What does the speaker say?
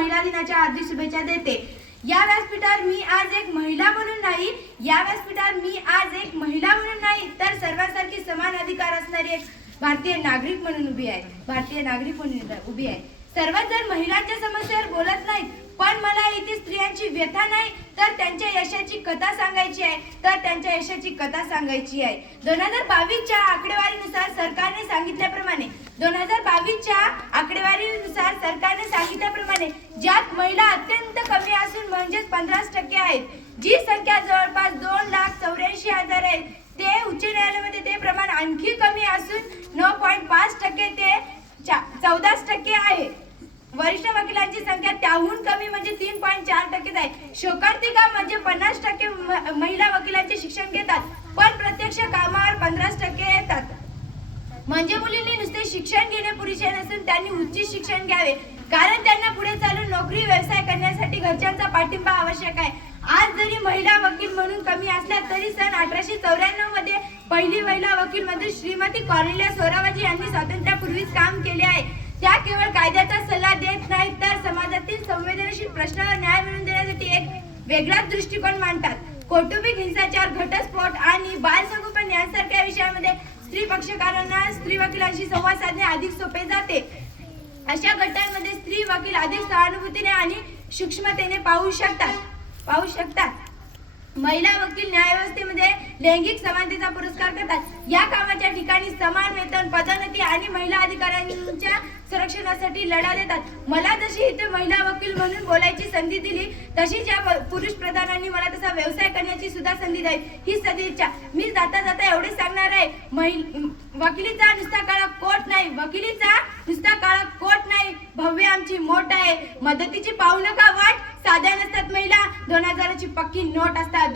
महिला दिनाच्या हार्दिक शुभेच्छा देते। या व्यासपीठावर मी आज एक महिला म्हणून नाही तर सर्वांसारखी समान अधिकार असणारी एक भारतीय नागरिक म्हणून उभी आहे। सर्वच जण महिलांच्या समस्यावर बोलत नाहीत, पण मला इथे स्त्रियांची व्यथा नाही तर त्यांच्या यशाची कथा सांगायची आहे 2022 च्या आकडेवारीनुसार सरकारने सांगितल्याप्रमाणे ज्यात महिला अत्यंत कमी असून म्हणजेच 15% आहेत, जी संख्या जवळपास 2,84,000 आहे, ते उच्च न्यायालयामध्ये ते प्रमाण आणखी कमी असून 9.5% ते 14% आहे। वरिष्ठ वकिलांची संख्या त्याहून कमी म्हणजे 3.4% आहे। शोकांतिका म्हणजे 50% महिला वकिलांचे शिक्षण घेतात, पण प्रत्यक्ष कामावर 15% येतात। म्हणजे मुलींनी नुसते शिक्षण घेणे पुरेसे नसून त्यांनी उच्च शिक्षण घ्यावे, कारण त्यांना पुढे चालून नोकरी व्यवसाय करण्यासाठी घरच्यांचा पाठिंबा आवश्यक आहे। आज जरी महिला वकील म्हणून कमी असल्या तरी सन 1894 मध्ये पहिली महिला वकील म्हणजे श्रीमती कॉर्नेलिया सोराबजी यांनी स्वातंत्र्यापूर्वीच काम केले आहे। त्या केवळ कायद्याचा सल्ला देत नाहीत तर समाजातील संवेदनशील प्रश्नावर न्याय मिळवून देण्यासाठी एक वेगळाच दृष्टिकोन मांडतात। कौटुंबिक हिंसाचार, घटस्फोट आणि बालसंगोपन यांसारख्या विषयांमध्ये स्त्री पक्षकारांना स्त्री वकिलांशी संवाद साधणे अधिक सोपे जाते। अशा घटनांमध्ये स्त्री वकील अधिक सहानुभूतीने आणि सूक्ष्मतेने पाहू शकतात। महिला वकील न्यायव्यवस्थेमध्ये लैंगिक समानतेचा पुरस्कार करतात। या कामाच्या ठिकाणी समान वेतन, पदोन्नती आणि महिला अधिकारांच्या संरक्षणासाठी लढा देतात। मला जशी इथे महिला वकील म्हणून बोलायची संधी दिली, तशीच या पुरुष प्रधानांनी मला तसा व्यवसाय करण्याची सुद्धा संधी द्यावी, ही सदिच्छा। मी जाता एवढे सांगणार आहे, वकिलीचा नुसता काळा कोट नाही, भव्य आमची मोठ आहे। मदतीची पाहू नका वाट, साध्या नसतात महिला, 2000ची पक्की नोट असतात।